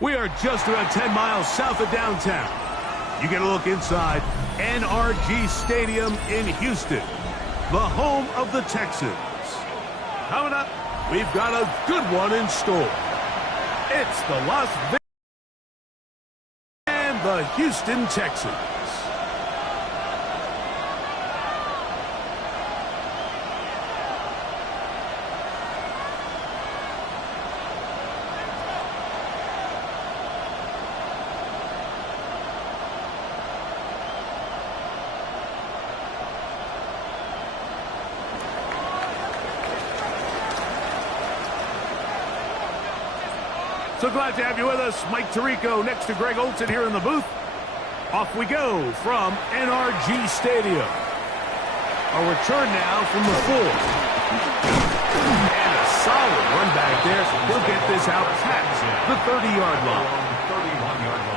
We are just about 10 miles south of downtown. You get a look inside NRG Stadium in Houston, the home of the Texans. Coming up, we've got a good one in store. It's the Las Vegas and the Houston Texans. So glad to have you with us. Mike Tirico next to Greg Olson here in the booth. Off we go from NRG Stadium. A return now from the 4. And a solid run back there. He'll get this out past the 30-yard line. 31-yard line.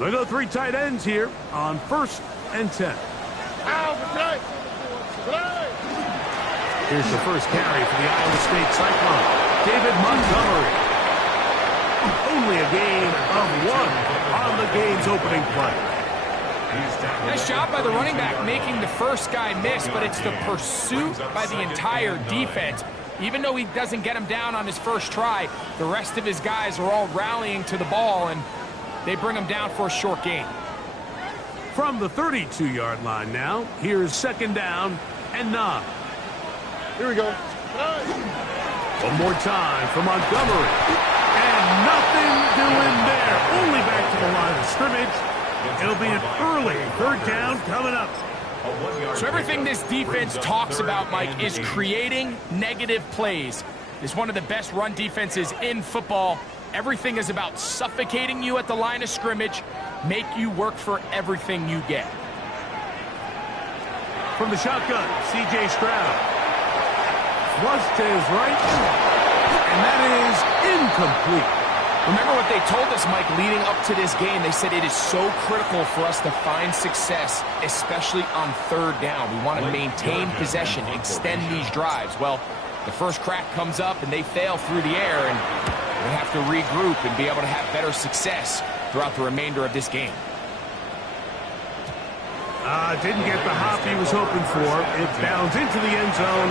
They go 3 tight ends here on 1st and 10. Here's the first carry for the Iowa State Cyclone, David Montgomery. Only a gain of 1 on the game's opening play. Nice job by the running back making the first guy miss, but it's the pursuit by the entire defense. Even though he doesn't get him down on his first try, the rest of his guys are all rallying to the ball, and they bring him down for a short gain. From the 32-yard line now, here's 2nd down and 9. Here we go. One more time for Montgomery. And nothing doing there. Only back to the line of scrimmage. It'll be an early 3rd down coming up. So everything this defense talks about, Mike, is creating negative plays. It's one of the best run defenses in football. Everything is about suffocating you at the line of scrimmage, make you work for everything you get. From the shotgun, C.J. Stroud. Thrust to his right, and that is incomplete. Remember what they told us, Mike, leading up to this game. They said it is so critical for us to find success, especially on 3rd down. We want to maintain possession, extend these drives. Well, the first crack comes up, and they fail through the air, and they have to regroup and be able to have better success throughout the remainder of this game. Didn't get the hop he was hoping for. It bounds into the end zone,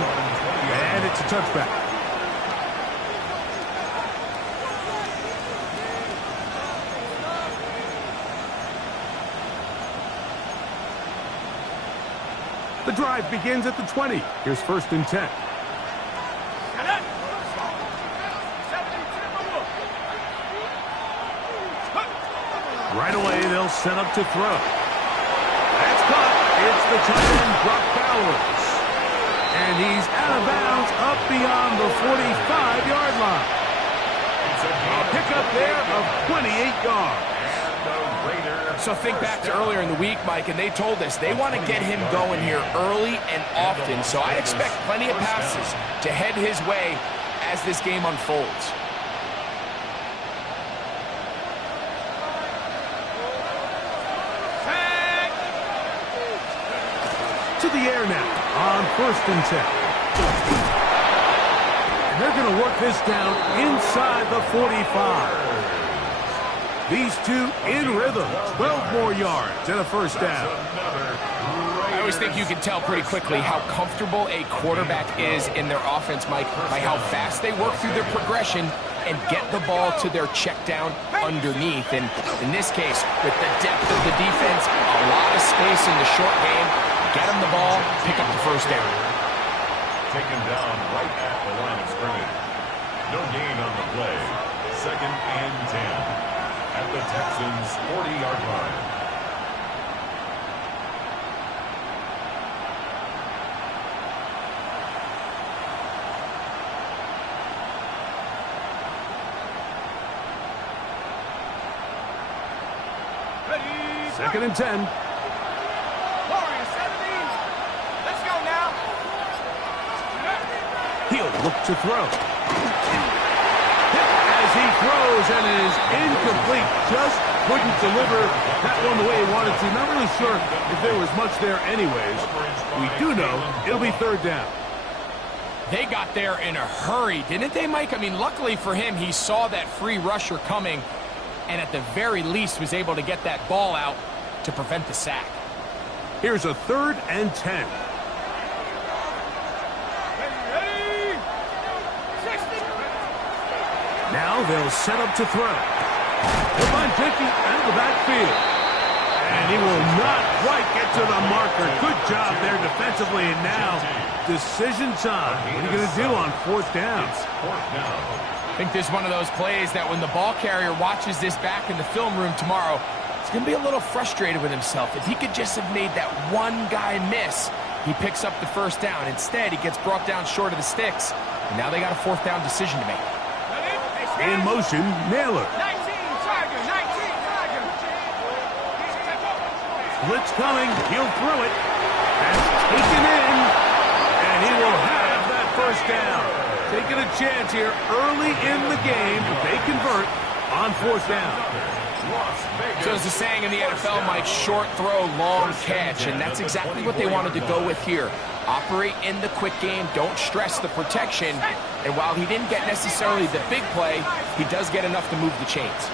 and it's a touchback. The drive begins at the 20. Here's 1st and 10. Right away, they'll set up to throw. That's caught. It's the tight end, Brock Bowers. And he's out of bounds up beyond the 45-yard line. A pickup there of 28 yards. So think back to earlier in the week, Mike, and they told us they want to get him going here early and often. So I expect plenty of passes to head his way as this game unfolds. To the air now on 1st and 10. And they're going to work this down inside the 45. These two in rhythm. 12 more yards and a 1st down. I always think you can tell pretty quickly how comfortable a quarterback is in their offense, Mike, by how fast they work through their progression and get the ball to their check down underneath. And in this case, with the depth of the defense, a lot of space in the short game, get them the ball, pick up the 1st down. Taken down right at the line of scrimmage. No gain on the play. 2nd and 10 at the Texans' 40-yard line. Ready. 2nd and 10. Let's go now. He'll look to throw. as he throws, and it is incomplete. Just couldn't deliver that one the way he wanted to. Not really sure if there was much there anyways. We do know it'll be third down. They got there in a hurry, didn't they, Mike? I mean, luckily for him, he saw that free rusher coming, and at the very least was able to get that ball out to prevent the sack. Here's a 3rd and 10. Now they'll set up to throw. He'll find 50 out of the backfield. And he will not quite get to the marker. Good job there defensively. And now, decision time. What are you going to do on 4th down? I think this is one of those plays that when the ball carrier watches this back in the film room tomorrow, he's going to be a little frustrated with himself. If he could just have made that one guy miss, he picks up the 1st down. Instead, he gets brought down short of the sticks. And now they got a 4th down decision to make. In motion, Naylor. 19, Tiger, 19, Tiger. Blitz coming. He'll throw it. That's taken in. And he will have that 1st down. Taking a chance here early in the game. They convert on 4th down. So as the saying in the NFL, Mike, short throw, long catch. And that's exactly what they wanted to go with here. Operate in the quick game. Don't stress the protection. And while he didn't get necessarily the big play, he does get enough to move the chains.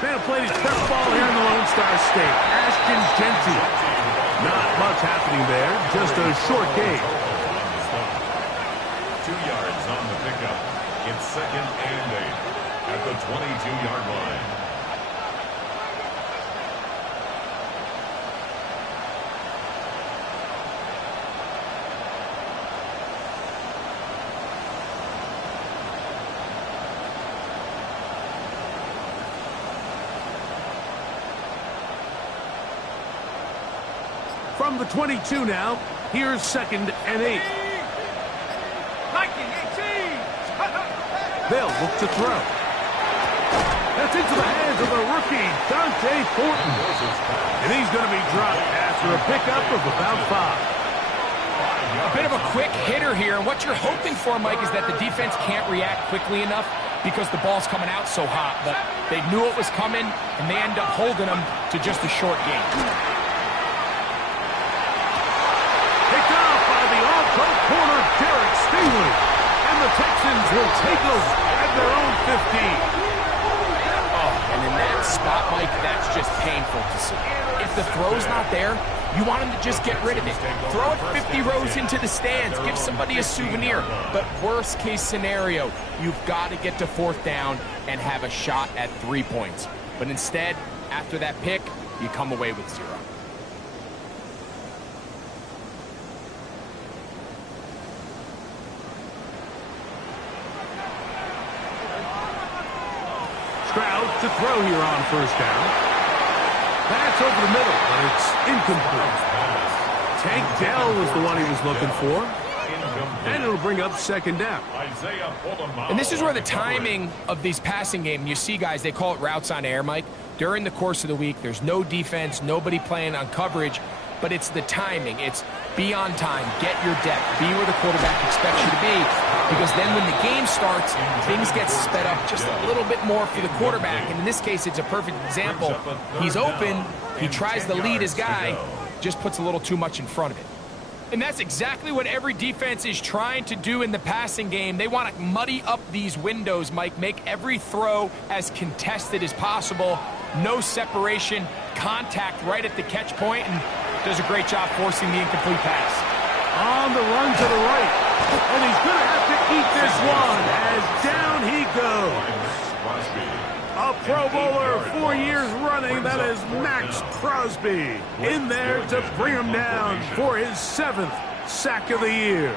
Man played his best ball here in the Lone Star State. Ashton Genty. Not much happening there. Just a short gain. 2 yards on the pickup. It's 2nd and 8 at the 22-yard line. From the 22 now, here's 2nd and 8. 19, 18. They'll look to throw. That's into the hands of the rookie, Dante Thornton. And he's going to be dropped after a pickup of about 5. A bit of a quick hitter here, and what you're hoping for, Mike, is that the defense can't react quickly enough because the ball's coming out so hot. But they knew it was coming, and they end up holding them to just a short gain. Picked off by the off-road corner, Derek Stingley. And the Texans will take over at their own 15. Oh, and in that spot, Mike, that's just painful to see. If the throw's not there, you want him to just get rid of it. Throw it 50 rows into the stands. Give somebody a souvenir. But worst case scenario, you've got to get to 4th down and have a shot at 3 points. But instead, after that pick, you come away with 0. Stroud to throw here on 1st down. That's over the middle, but it's incomplete. Tank Dell was the one he was looking for. And it'll bring up 2nd down. And this is where the timing of these passing game, you see, guys, they call it routes on air, Mike. During the course of the week, there's no defense, nobody playing on coverage, but it's the timing. It's be on time, get your depth, be where the quarterback expects you to be, because then when the game starts, things get sped up just a little bit more for the quarterback. And in this case, it's a perfect example. He's open, he tries to lead his guy, just puts a little too much in front of it. And that's exactly what every defense is trying to do in the passing game. They want to muddy up these windows, Mike, make every throw as contested as possible. No separation, contact right at the catch point, and does a great job forcing the incomplete pass. On the run to the right. And he's going to have to eat this one as down he goes. A Pro Bowler 4 years running, that is Max Crosby, in there to bring him down for his 7th sack of the year.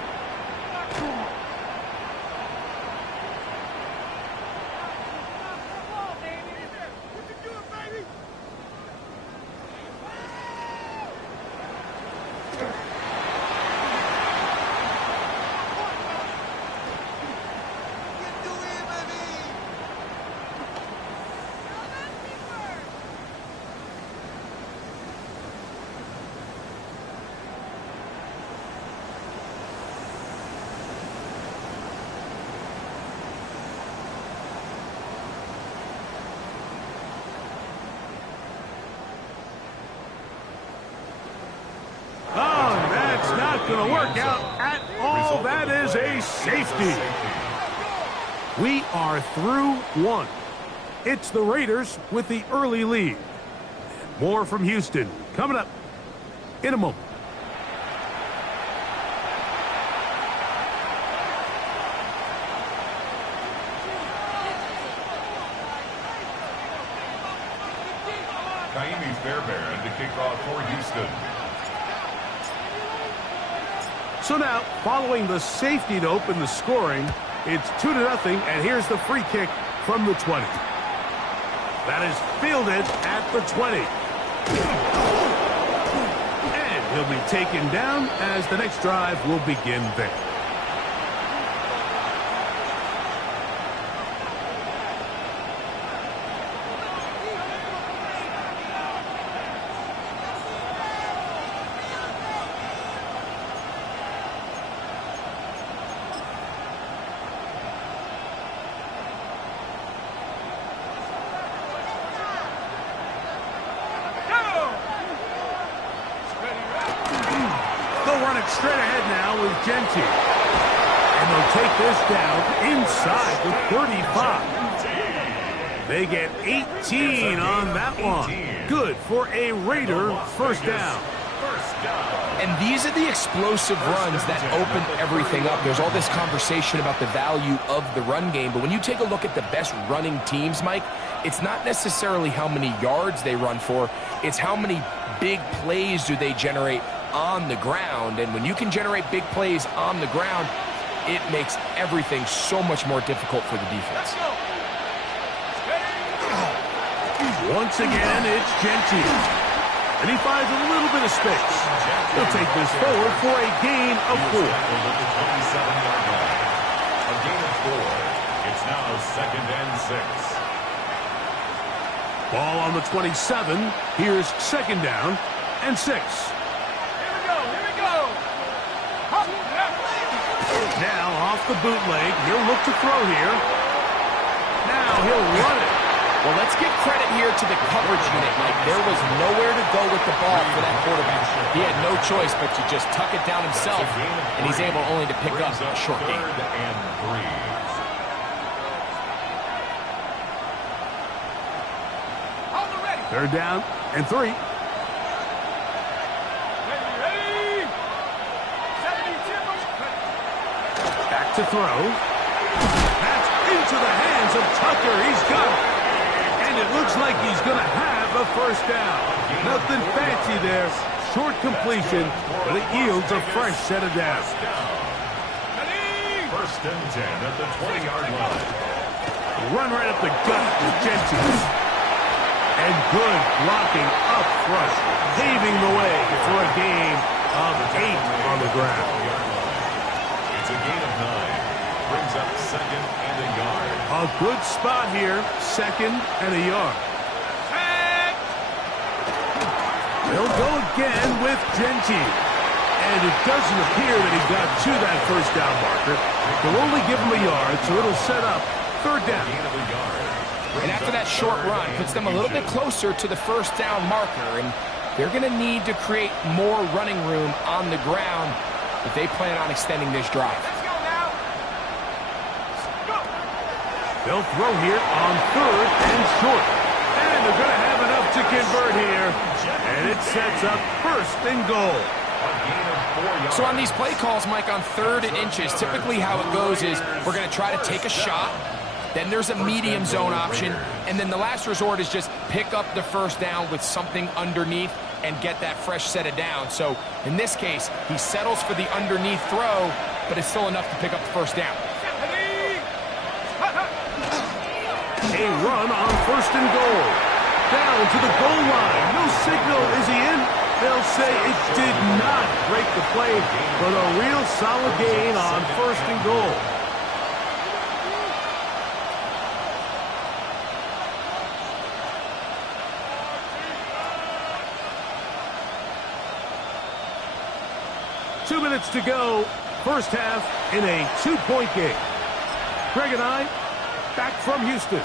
not going to work out at all. That is a safety. We are through one. It's the Raiders with the early lead. More from Houston coming up in a moment. Kaimi Fairbairn to kick off for Houston. So now, following the safety to open the scoring, it's 2-0, and here's the free kick from the 20. That is fielded at the 20. And he'll be taken down as the next drive will begin there. Straight ahead now with Genty. And they'll take this down inside the 35. They get 18 on that one. Good for a Raider first down. And these are the explosive runs that open everything up. There's all this conversation about the value of the run game, but when you take a look at the best running teams, Mike, it's not necessarily how many yards they run for, it's how many big plays do they generate on the ground. And when you can generate big plays on the ground, it makes everything so much more difficult for the defense. Once again, it's Genty. And he finds a little bit of space. He'll take this forward for a gain of 4. A gain of 4. It's now 2nd and 6. Ball on the 27. Here's 2nd down and 6. Now off the bootleg. He'll look to throw here. Now he'll run it. Well, let's give credit here to the coverage unit, Mike. There was nowhere to go with the ball for that quarterback. He had no choice but to just tuck it down himself, and he's able only to pick up a short gain. 3rd and 3. 3rd down and 3. Back to throw. That's into the hands of Tucker. He's got it. And it looks like he's going to have a first down. Nothing fancy there. Short completion, but it yields a fresh set of downs. 1st and 10 at the 20-yard line. Run right up the gut with Genty. And good blocking up front, paving the way for a gain of 8 on the ground. It's a gain of 9. Brings up 2nd and a yard. A good spot here, 2nd and a yard. They'll go again with Genty. And it doesn't appear that he got to that first down marker. They'll only give him a yard, so it'll set up 3rd down. Gain of a yard. And after that short run, puts them a little bit closer to the first down marker, and they're going to need to create more running room on the ground if they plan on extending this drive. They'll throw here on 3rd and short. And they're going to have enough to convert here. And it sets up 1st and goal. So on these play calls, Mike, on 3rd and inches, typically how it goes is we're going to try to take a shot. Then there's a medium zone option. And then the last resort is just pick up the first down with something underneath and get that fresh set of downs. So in this case, he settles for the underneath throw, but it's still enough to pick up the first down. A run on 1st and goal. Down to the goal line. No signal. Is he in? They'll say it did not break the play, but a real solid gain on 1st and goal. Two minutes to go. First half in a 2-point game. Greg and I back from Houston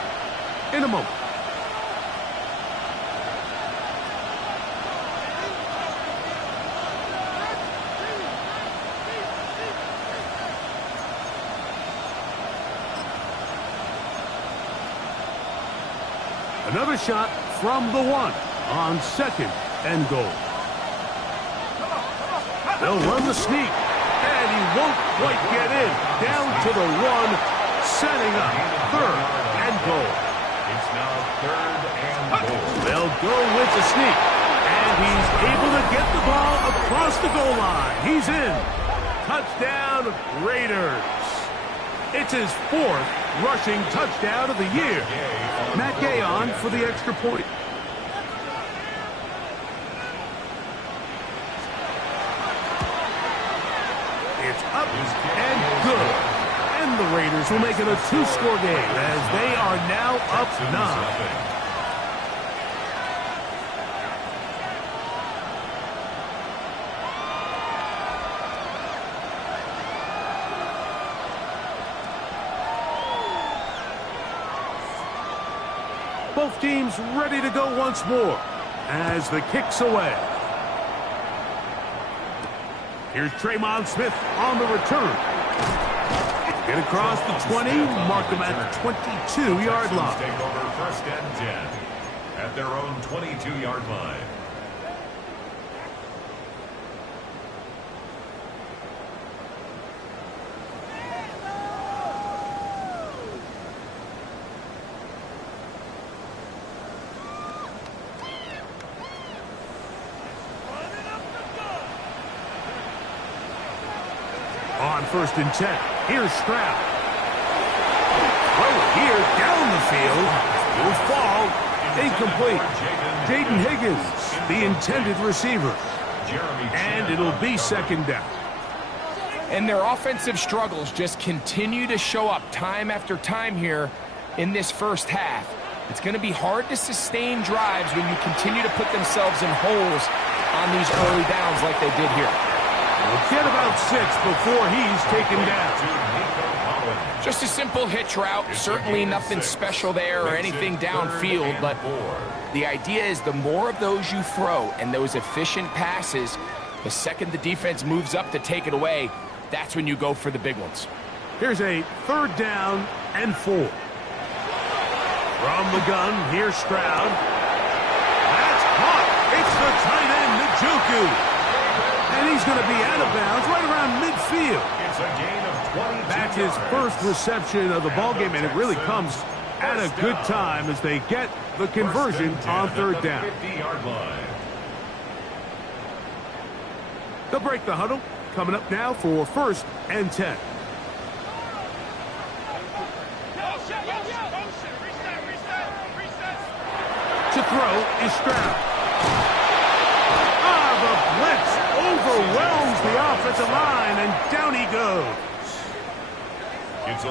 in a moment. Another shot from the 1 on 2nd and goal. They'll run the sneak, and he won't quite get in. Down to the 1, setting up 3rd and goal. It's now 3rd and goal. They'll go with the sneak, and he's able to get the ball across the goal line. He's in. Touchdown, Raiders. It's his 4th rushing touchdown of the year. Matt Gay on for the extra point. It's up and good. And the Raiders will make it a 2-score game as they are now up 9. Both teams ready to go once more as the kick's away. Here's Tremon Smith on the return. Get across the 20, mark him at the 22-yard line. Take over 1st and 10 at their own 22-yard line. On 1st and 10, here's Stroud. Throw here down the field. Will fall. Incomplete. Jaden Higgins, the intended receiver. And it'll be 2nd down. And their offensive struggles just continue to show up time after time here in this first half. It's going to be hard to sustain drives when you continue to put themselves in holes on these early downs like they did here. We'll get about 6 before he's taken down. Just a simple hitch route. Certainly nothing special there or anything downfield, but the idea is the more of those you throw and those efficient passes, the second the defense moves up to take it away, that's when you go for the big ones. Here's a 3rd down and 4. From the gun, here's Stroud. That's caught. It's the tight end, Njoku. And he's going to be out of bounds right around midfield. It's a gain of 22 That's his first reception of the ballgame, and it really comes at a good time as they get the conversion on 3rd down. 50-yard line. They'll break the huddle. Coming up now for 1st and 10. To throw is Stroud. The blitz overwhelms the offensive line, and down he goes.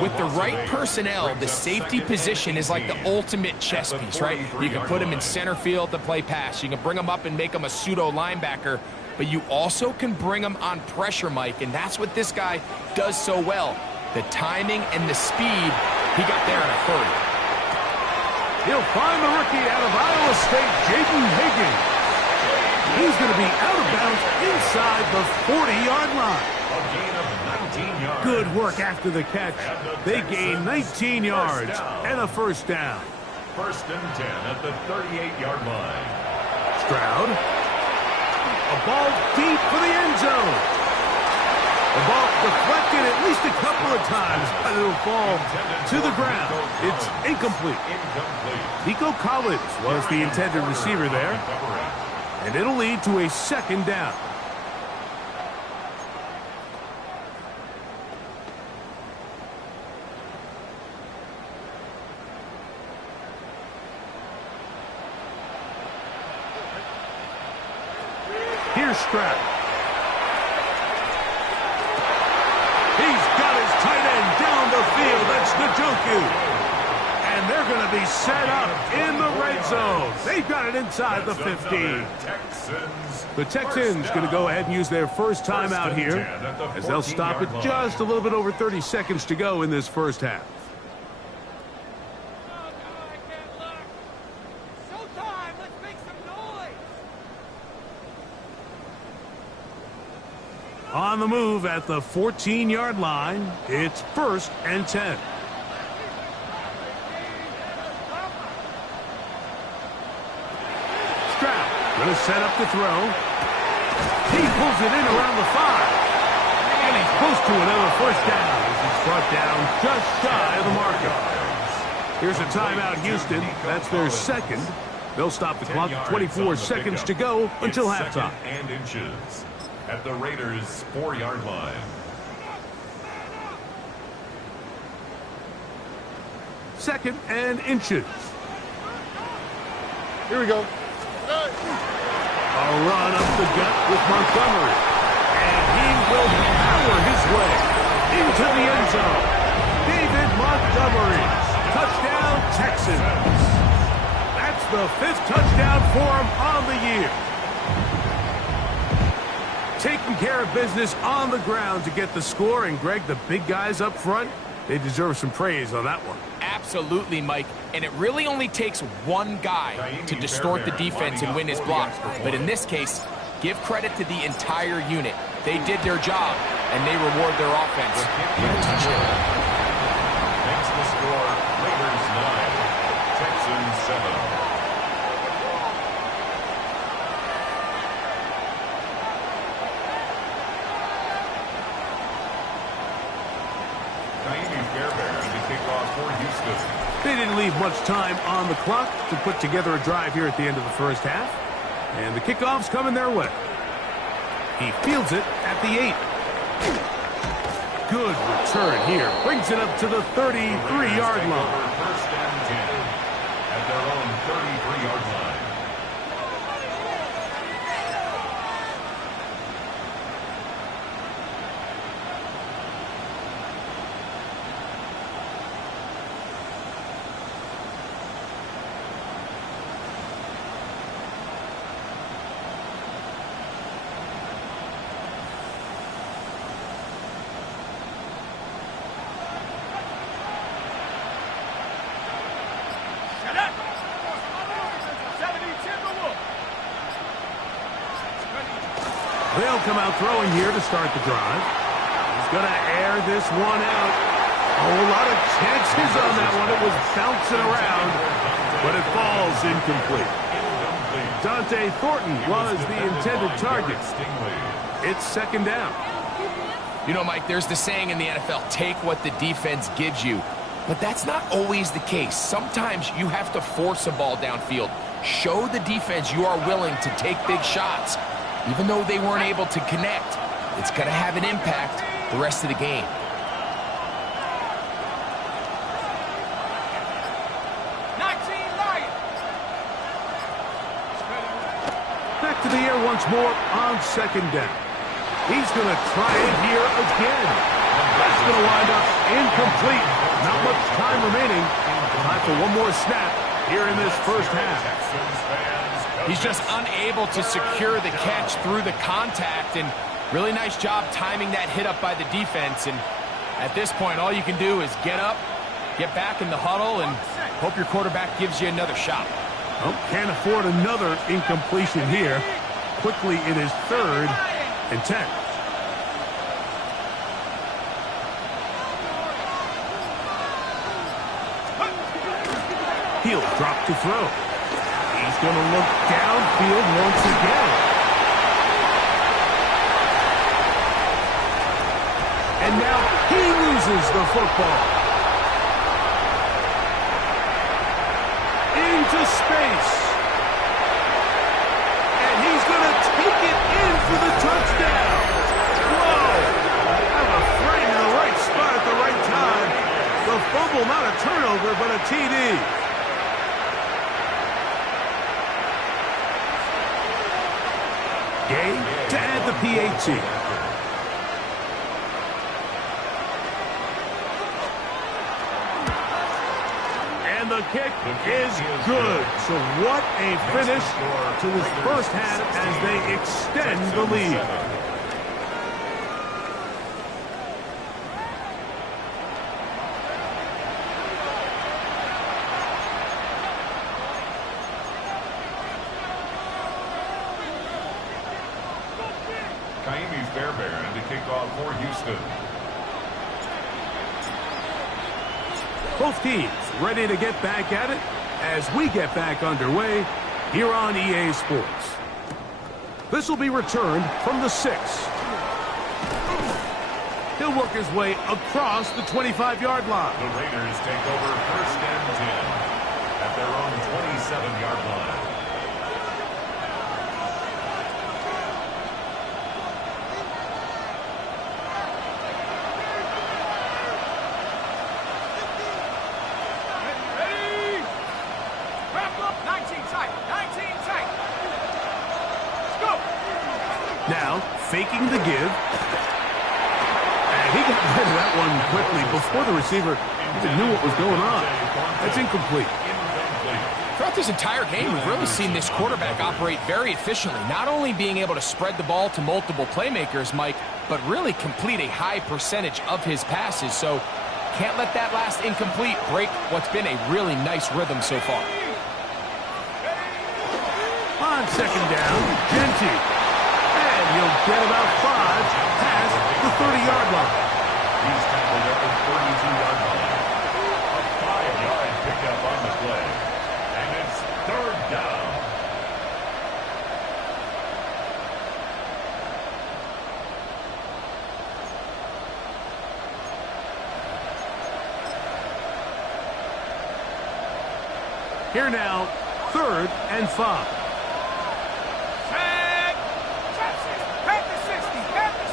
With the right personnel, the safety position is like the ultimate chess piece, right? You can put him in center field to play pass. You can bring him up and make him a pseudo linebacker, but you also can bring him on pressure, Mike, and that's what this guy does so well. The timing and the speed, he got there in a hurry. He'll find the rookie out of Iowa State, Jaden Higgins. He's going to be out of bounds inside the 40-yard line. A gain of 19 yards. Good work after the catch. They gain 19 yards and a 1st down. 1st and 10 at the 38-yard line. Stroud. A ball deep for the end zone. The ball deflected at least a couple of times, but it'll fall to the ground. It's incomplete. Nico Collins was the intended receiver there. And it'll lead to a 2nd down. Here's Stroud. He's got his tight end down the field. That's Njoku. And they're going to be set up in the red zone. They've got it inside the 15. The Texans going to go ahead and use their first timeout here as they'll stop it just a little bit over 30 seconds to go in this first half. On the move at the 14-yard line, it's 1st and 10. Stroud going to set up to throw. He pulls it in around the 5. And he's close to another first down as he's brought down just shy of the marker. Here's a timeout, Houston. That's their second. They'll stop the clock. 24 seconds to go until halftime. And inches at the Raiders' 4-yard line. Second and inches. Here we go. A run up the gut with Montgomery. And he will power his way into the end zone. David Montgomery. Touchdown, Texans. That's the 5th touchdown for him on the year. Taking care of business on the ground to get the score. And, Greg, the big guys up front, they deserve some praise on that one. Absolutely, Mike. And it really only takes one guy to distort the defense and win his blocks. But in this case, give credit to the entire unit. They did their job, and they reward their offense with a touchdown. Makes the score Raiders 9, Texans 7. They didn't leave much time on the clock to put together a drive here at the end of the first half. And the kickoff's coming their way. He fields it at the 8. Good return here. Brings it up to the 33-yard line. First and 10 at their own 33-yard line. They'll come out throwing here to start the drive. He's going to air this one out. A whole lot of chances on that one. It was bouncing around, but it falls incomplete. Dante Thornton was the intended target. It's second down. You know, Mike, there's the saying in the NFL, take what the defense gives you. But that's not always the case. Sometimes you have to force a ball downfield. Show the defense you are willing to take big shots. Even though they weren't able to connect, it's going to have an impact the rest of the game. Back to the air once more on second down. He's going to try it here again. That's going to wind up incomplete. Not much time remaining. Time for one more snap here in this first half. He's just unable to secure the catch through the contact, and really nice job timing that hit up by the defense. And at this point, all you can do is get up, get back in the huddle, and hope your quarterback gives you another shot. Oh, can't afford another incompletion here. Quickly, it is 3rd and 10. He'll drop to throw. He's going to look downfield once again. And now he loses the football. Into space. And he's going to take it in for the touchdown. Whoa! Have a frame in the right spot at the right time. The fumble, not a turnover, but a TD. Gay to add the PAT. And the kick is good. So what a finish to this first half as they extend the lead. Fairbairn to kick off for Houston. Both teams ready to get back at it as we get back underway here on EA Sports. This will be returned from the 6. He'll work his way across the 25-yard line. The Raiders take over 1st and 10 at their own 27-yard line. Ready? Wrap up. 19 tight. 19 tight. Let's go. Now, faking the give. And he got rid of that one quickly before the receiver even knew what was going on. That's incomplete. Throughout this entire game, we've really seen this quarterback operate very efficiently, not only being able to spread the ball to multiple playmakers, Mike, but really complete a high percentage of his passes. So can't let that last incomplete break what's been a really nice rhythm so far. On 2nd down, Genty. And he'll get about 5 past the 30-yard line. He's tackled at the 32-yard line. A 5-yard pickup on the play. And it's 3rd down. Here now, 3rd and 5. Set. Pat the 60. Pat the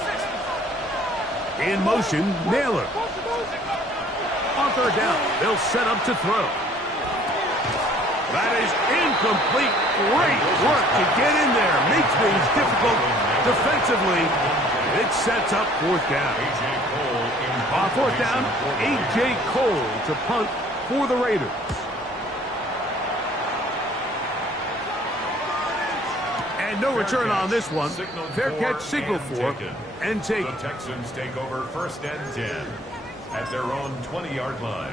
60. In motion, Naylor. On 3rd down, they'll set up to throw. That is incomplete. Great work to get in there. Makes things difficult defensively. It sets up 4th down. On 4th down, A.J. Cole to punt for the Raiders. And no return on this one. Fair catch signal for and take. The Texans take over 1st and 10 at their own 20-yard line.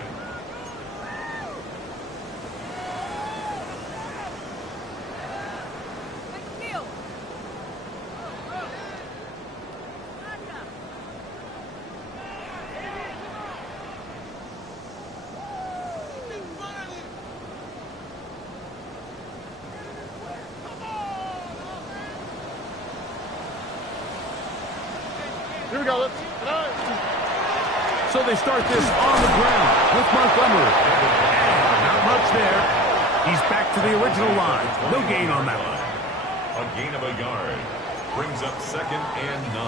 Here we go. So they start this on the ground with Montgomery. And not much there. He's back to the original line. No gain on that one. A gain of a yard brings up 2nd and 9.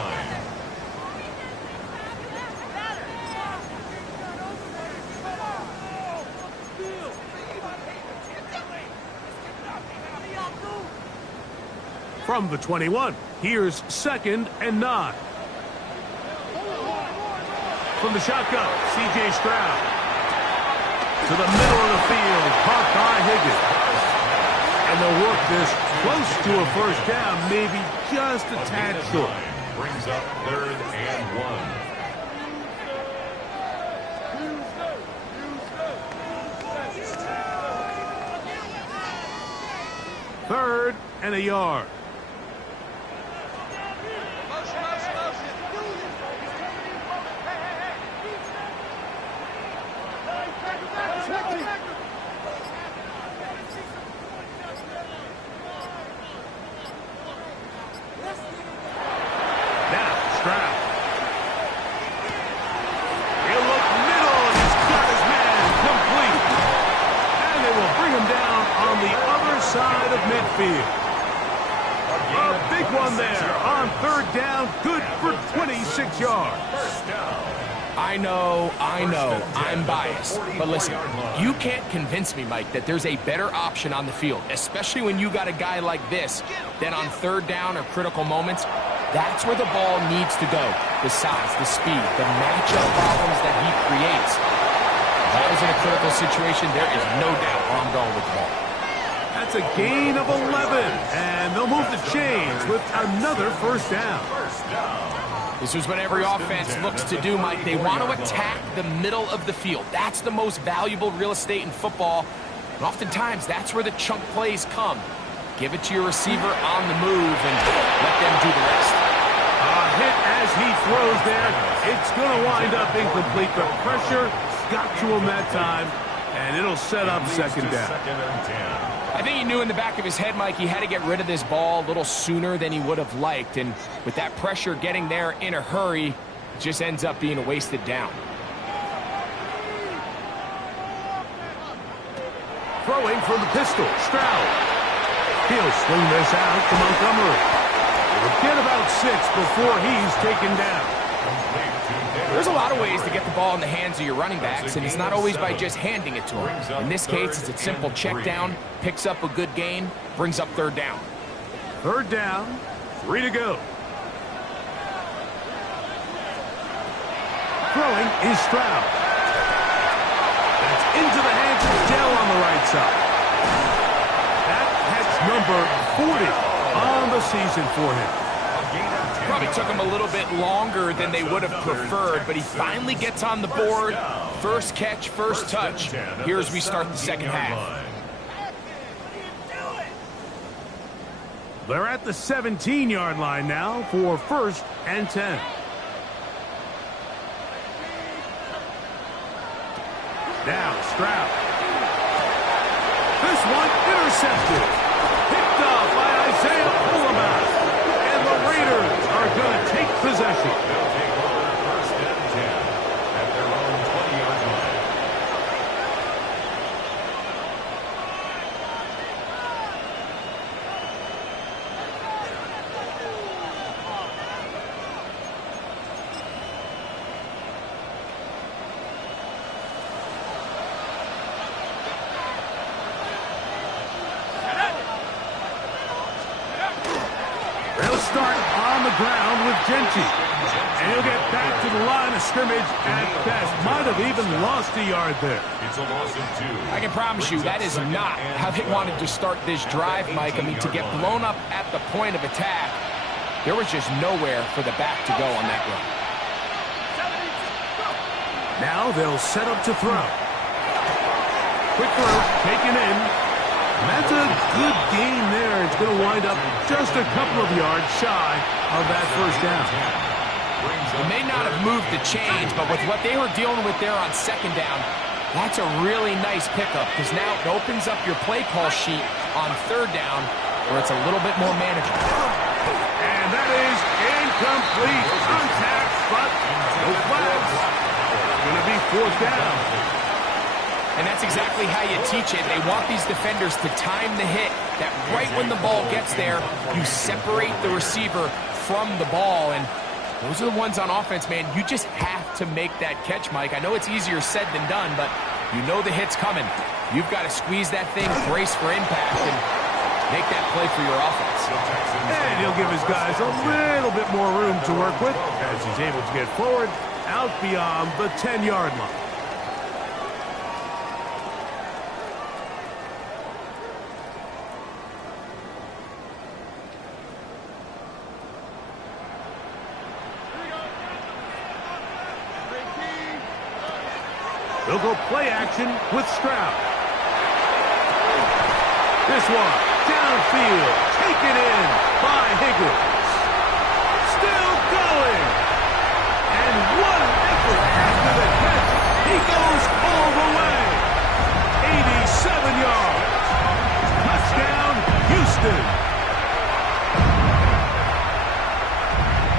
From the 21, here's 2nd and 9. From the shotgun, C.J. Stroud. To the middle of the field, caught by Higgins. And they'll work this close to a 1st down, maybe just a tad short. Brings up 3rd and 1. 3rd and a yard. Side of midfield. A big one there on 3rd down, good for 26 yards. I know, I'm biased. But listen, you can't convince me, Mike, that there's a better option on the field, especially when you got a guy like this, that on 3rd down or critical moments, that's where the ball needs to go. The size, the speed, the matchup problems that he creates. If I was in a critical situation, there is no doubt where I'm going with the ball. That's a gain of 11, and they'll move the chains with another 1st down. This is what every offense looks to do, Mike. They want to attack the middle of the field. That's the most valuable real estate in football. And oftentimes, that's where the chunk plays come. Give it to your receiver on the move and let them do the rest. A hit as he throws there. It's going to wind up incomplete. The pressure got to him that time, and it'll set up 2nd down. 2nd and 10. I think he knew in the back of his head, Mike, he had to get rid of this ball a little sooner than he would have liked. And with that pressure getting there in a hurry, it just ends up being a wasted down. Throwing from the pistol, Stroud. He'll swing this out to Montgomery. He'll get about 6 before he's taken down. There's a lot of ways to get the ball in the hands of your running backs, and it's not always by just handing it to them. In this case, it's a simple check down, picks up a good gain, brings up 3rd down. 3rd down, 3 to go. Throwing is Stroud. That's into the hands of Dell on the right side. That's number 40 on the season for him. Probably took him a little bit longer than they would have preferred, but he finally gets on the board. First catch, first touch. Here as we start the second half. They're at the 17-yard line now for 1st and 10. Now Stroud. This one intercepted. Picked off by Isaiah Pullman. And the Raiders are going to take possession. They'll take over 1st and 10 at their own 20-yard line. They'll start on the ground with Genty. And he'll get back to the line of scrimmage at best. Might have even lost a yard there. It's a loss of 2. I can promise you that is not how they wanted to start this drive, Mike. I mean, to get blown up at the point of attack, there was just nowhere for the back to go on that run. Now they'll set up to throw. Quick throw, taken in. And that's a good gain there. It's going to wind up just a couple of yards shy of that 1st down. It may not have moved the change, but with what they were dealing with there on 2nd down, that's a really nice pickup because now it opens up your play call sheet on 3rd down where it's a little bit more manageable. And that is incomplete. Contact, but no flags. It's going to be 4th down. And that's exactly how you teach it. They want these defenders to time the hit, that right when the ball gets there, you separate the receiver from the ball. And those are the ones on offense, man. You just have to make that catch, Mike. I know it's easier said than done, but you know the hit's coming. You've got to squeeze that thing, brace for impact, and make that play for your offense. And he'll give his guys a little bit more room to work with as he's able to get forward out beyond the 10-yard line. They'll go play action with Stroud. This one, downfield, taken in by Higgins. Still going. And what an effort after the catch. He goes all the way. 87 yards. Touchdown, Houston.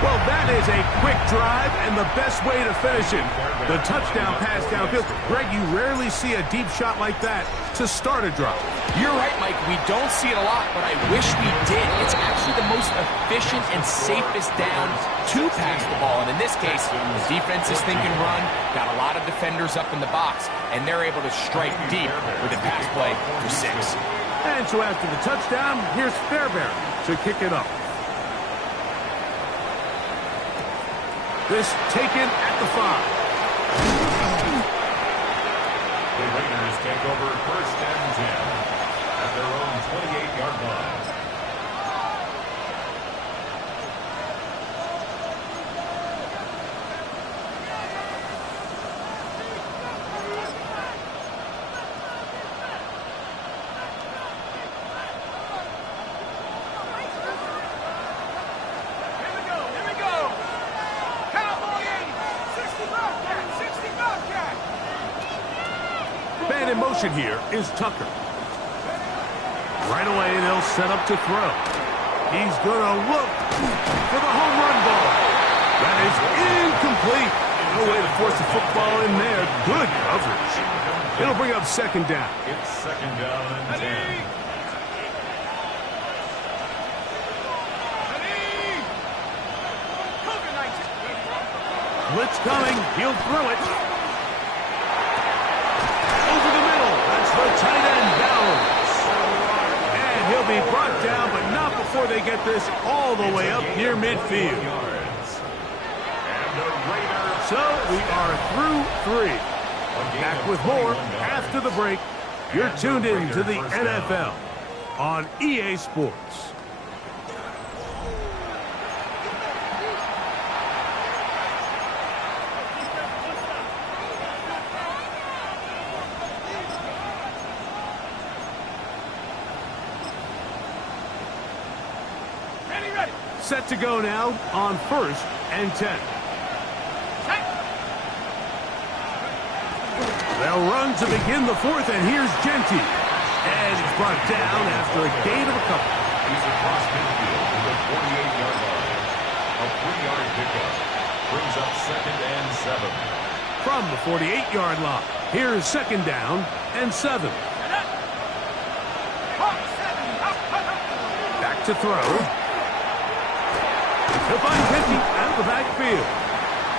Well, that is a quick drive and the best way to finish it. The touchdown pass downfield. Greg, you rarely see a deep shot like that to start a drive. You're right, Mike. We don't see it a lot, but I wish we did. It's actually the most efficient and safest down to pass the ball. And in this case, the defense is thinking run, got a lot of defenders up in the box, and they're able to strike deep with a pass play for 6. And so after the touchdown, here's Fairbairn to kick it up. This taken at the 5. The Raiders take over 1st and 10 at their own 28-yard line. Man in motion here is Tucker. Right away, they'll set up to throw. He's going to look for the home run ball. That is incomplete. No way to force the football in there. Good coverage. It'll bring up second down. It's second down and 10. Blitz coming. He'll throw it. Over the middle. That's the tight end Bowers. And he'll be brought down, but not before they get this all the way up near midfield. So we are through 3. Back with more after the break. You're tuned in to the NFL on EA Sports. Set to go now on 1st and 10. They'll run to begin the 4th, and here's Genty. And he's brought down after a gain of a couple. He's across midfield to the 48-yard line. A 3-yard pickup brings up 2nd and 7. From the 48-yard line, here's 2nd down and 7. Back to throw. He'll find Genty out of the backfield.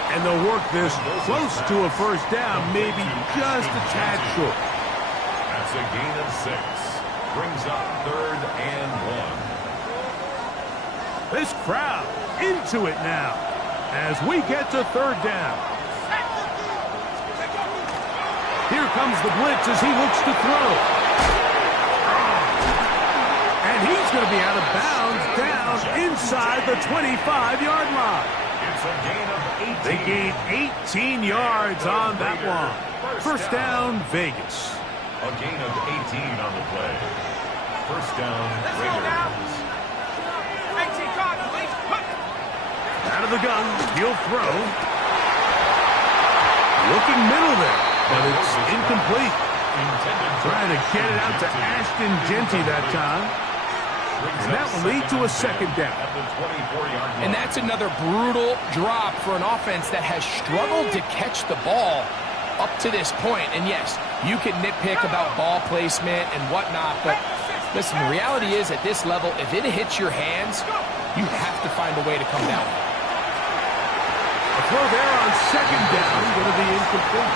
And they'll work this close to a first down, maybe just a tad short. That's a gain of 6. Brings up 3rd and 1. This crowd into it now as we get to 3rd down. Here comes the blitz as he looks to throw. And he's going to be out of bounds down inside the 25-yard line. It's a gain of 18. They gain 18 yards on that one. First down, Vegas. A gain of 18 on the play. First down, Raiders. Out of the gun, he'll throw. Looking middle there, but it's incomplete. Trying to get it out to Ashton Genty that time. And that will lead to a second down. And that's another brutal drop for an offense that has struggled to catch the ball up to this point. And yes, you can nitpick about ball placement and whatnot, but listen, the reality is at this level, if it hits your hands, you have to find a way to come down. A throw there on second down, going to be incomplete.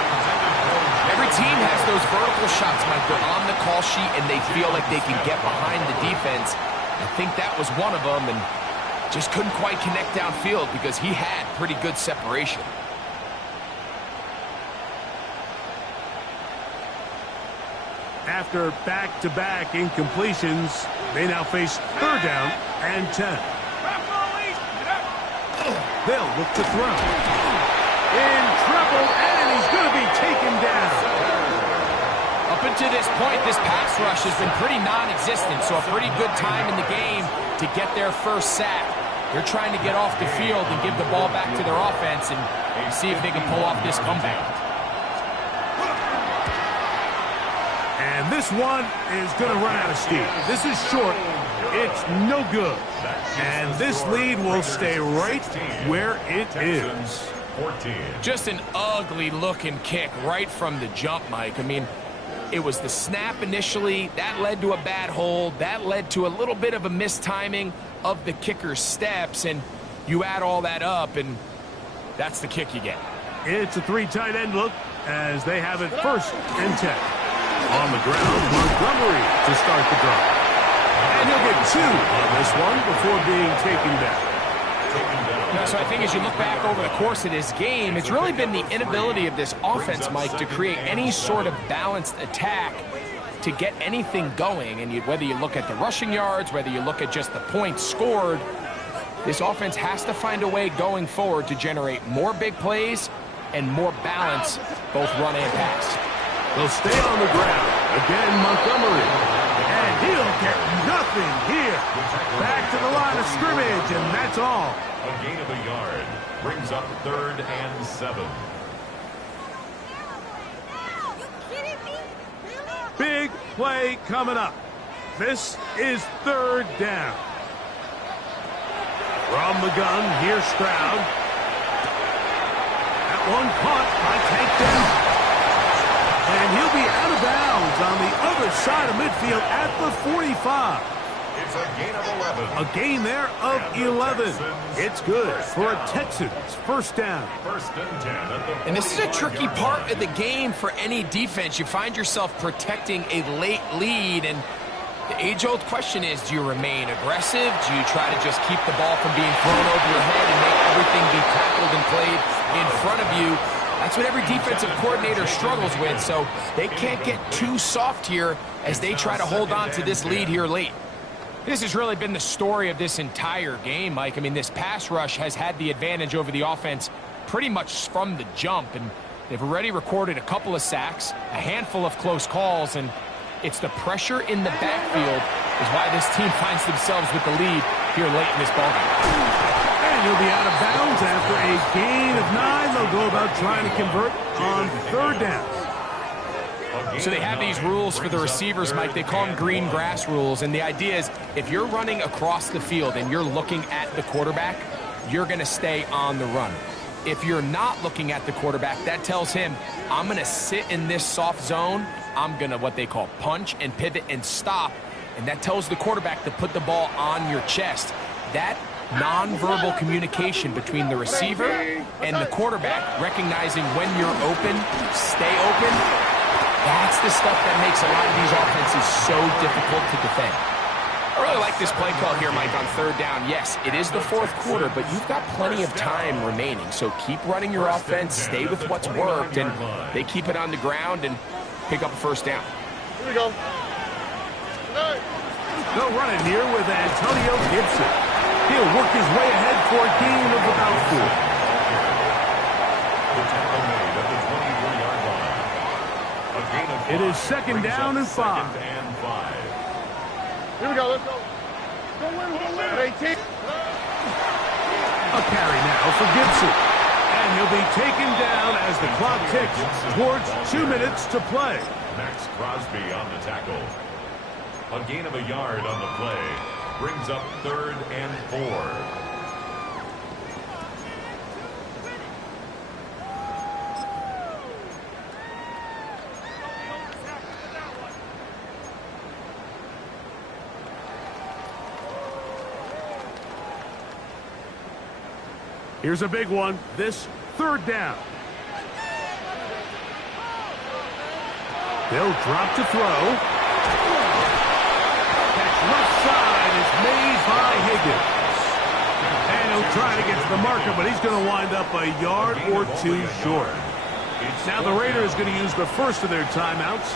Every team has those vertical shots, Mike. They're on the call sheet, and they feel like they can get behind the defense. I think that was one of them, and just couldn't quite connect downfield because he had pretty good separation. After back-to-back incompletions, they now face 3rd down and 10. They'll look to throw. In trouble, and he's going to be taken down. Up until this point, this pass rush has been pretty non-existent, so a pretty good time in the game to get their first sack. They're trying to get off the field and give the ball back to their offense and see if they can pull off this comeback. And this one is going to run out of steam. This is short. It's no good. And this lead will stay right where it is. 14. Just an ugly-looking kick right from the jump, Mike. I mean, it was the snap initially. That led to a bad hold. That led to a little bit of a mistiming of the kicker's steps. And you add all that up, and that's the kick you get. It's a 3 tight end look as they have it 1st and 10. On the ground, Montgomery to start the drive. And he'll get 2 on this one before being taken down. So I think as you look back over the course of this game, it's really been the inability of this offense, Mike, to create any sort of balanced attack to get anything going. And whether you look at the rushing yards, whether you look at just the points scored, this offense has to find a way going forward to generate more big plays and more balance, both run and pass. They'll stay on the ground. Again, Montgomery. And he'll get nothing here. Back to the line of scrimmage, and that's all. A gain of a yard brings up 3rd and 7. Big play coming up. This is third down. From the gun, here's Stroud. That one caught by Tank Dell. And he'll be out of bounds on the other side of midfield at the 45. It's a gain of 11. A gain there of 11. It's good for a Texans first down. First and 10 at the 49. And this is a tricky part of the game for any defense. You find yourself protecting a late lead, and the age-old question is, do you remain aggressive? Do you try to just keep the ball from being thrown over your head and make everything be tackled and played in front of you? That's what every defensive coordinator struggles with, so they can't get too soft here as they try to hold on to this lead here late. This has really been the story of this entire game, Mike. I mean, this pass rush has had the advantage over the offense pretty much from the jump, and they've already recorded a couple of sacks, a handful of close calls, and it's the pressure in the backfield is why this team finds themselves with the lead here late in this ballgame. And he'll be out of bounds after a gain of 9. They'll go about trying to convert on third down. So they have these rules for the receivers, Mike. They call them green grass rules, and the idea is if you're running across the field and you're looking at the quarterback, you're going to stay on the run. If you're not looking at the quarterback, that tells him, I'm going to sit in this soft zone. I'm going to what they call punch and pivot and stop, and that tells the quarterback to put the ball on your chest. That nonverbal communication between the receiver and the quarterback, recognizing when you're open, stay open, that's the stuff that makes a lot of these offenses so difficult to defend. I really like this play call here, Mike, on third down. Yes, it is the fourth quarter, but you've got plenty of time remaining, so keep running your offense, stay with what's worked, and they keep it on the ground and pick up a first down. Here we go. They'll run it here with Antonio Gibson. He'll work his way ahead for a gain of about 4. The tackle made at the 24-yard line. A gain of 5. It is second down and 5. Second and 5. Here we go. Let's go. At 18. A carry now for Gibson. And he'll be taken down as the clock ticks towards 2 minutes to play. Max Crosby on the tackle. A gain of a yard on the play. Brings up third and 4. Here's a big one. This third down. They'll drop to throw. Catch left side is made by Higgins. And he'll try to get to the marker, but he's going to wind up a yard or 2 short. Now the Raiders going to use the first of their timeouts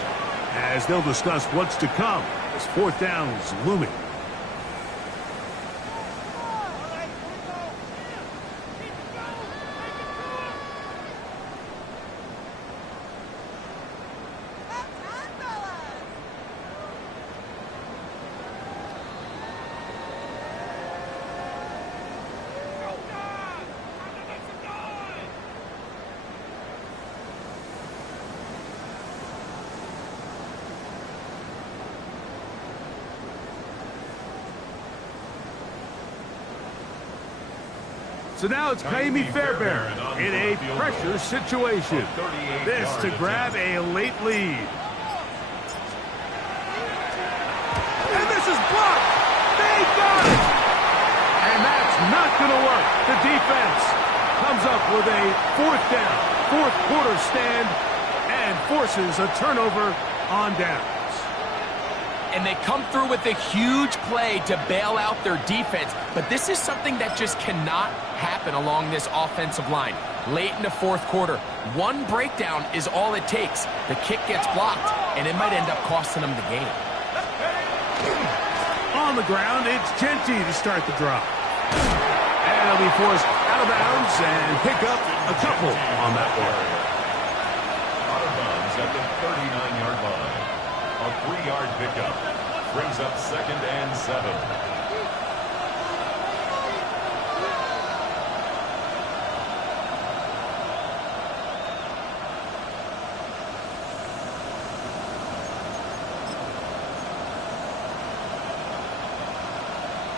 as they'll discuss what's to come as fourth down is looming. So now it's Kaimi Fairbairn in a pressure situation. This to grab a late lead. And this is blocked. They got it. And that's not going to work. The defense comes up with a fourth down, fourth quarter stand, and forces a turnover on downs. And they come through with a huge play to bail out their defense. But this is something that just cannot happen along this offensive line. Late in the fourth quarter, one breakdown is all it takes. The kick gets blocked, and it might end up costing them the game. On the ground, it's Genty to start the drive. And he'll be forced out of bounds and pick up a couple on that one. Out of bounds at the 39-yard line. A 3-yard pickup brings up second and 7.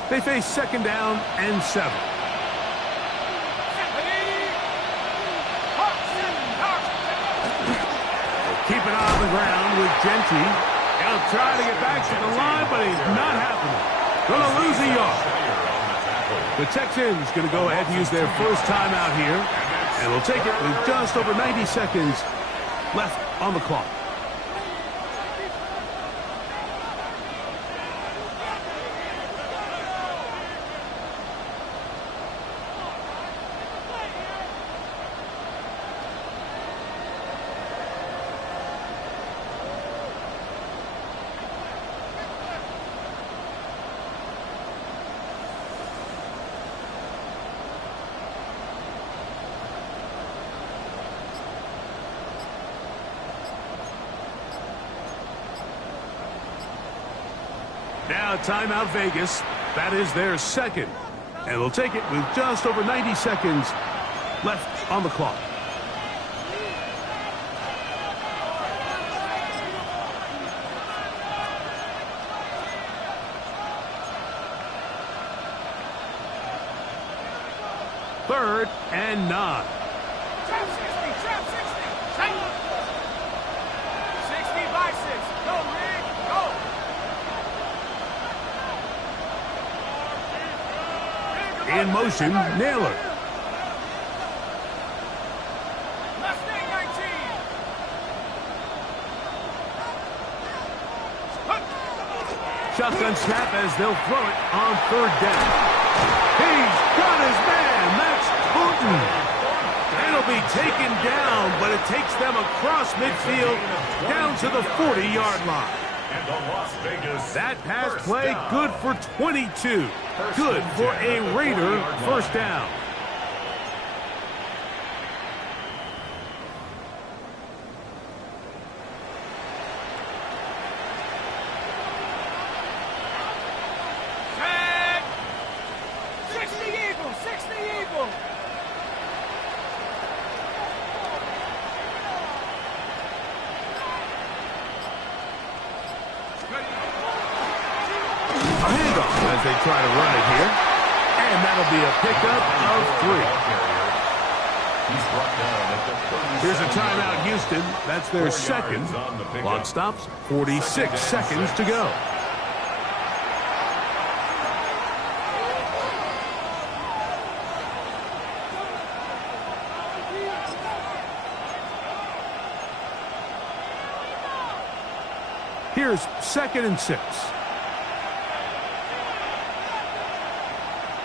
They face second down and 7. Keep it on the ground with Genty. He'll try to get back to the line, but he's not happening. Going to lose a yard. The Texans going to go ahead and use their first timeout here, and we'll take it with just over 90 seconds left on the clock. Now timeout Vegas. That is their second. And they'll take it with just over 90 seconds left on the clock. Third and 9. Trap 60, trap 60. Tight. 60 by 6. Go, Rick, go. In motion, Naylor. Mustang 19. Shotgun snap as they'll throw it on third down. He's got his man. That's Putin. It'll be taken down, but it takes them across midfield down to the 40-yard line. And the Las Vegas That pass first play down. good for 22. Good for a Raider first down. Tag. 60 Eagles, 60 Eagles. A handoff as they try to run it here. And that'll be a pickup of 3. He's brought down at the 37. Here's a timeout, Houston. That's their 4 second. yards on the pickup. Clock stops, 46 seconds to go. Here's 2nd and 6.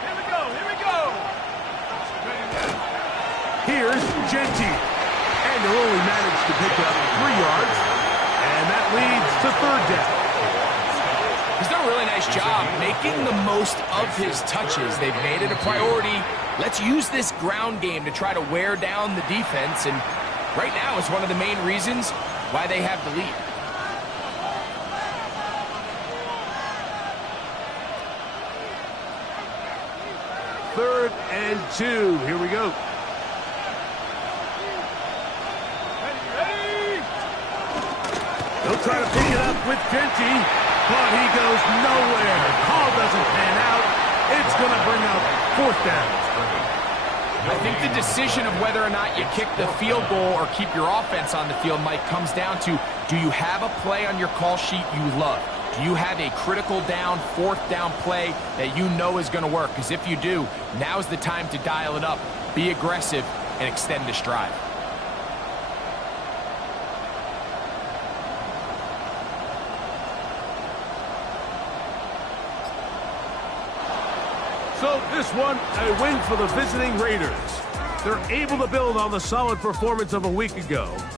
Here we go, here we go. Here's Genty. And they'll only manage to pick up 3 yards. And that leads to third down. He's done a really nice job making the most of his touches. They've made it a priority. Let's use this ground game to try to wear down the defense. And right now it's one of the main reasons why they have the lead. Third and 2. Here we go. They'll try to pick it up with Genty, but he goes nowhere. Call doesn't pan out. It's going to bring up 4th down. I think the decision of whether or not you kick the field goal or keep your offense on the field, Mike, comes down to, do you have a play on your call sheet you love? Do you have a critical down, 4th down play that you know is going to work? Because if you do, now's the time to dial it up, be aggressive, and extend this drive. So this one, a win for the visiting Raiders. They're able to build on the solid performance of a week ago.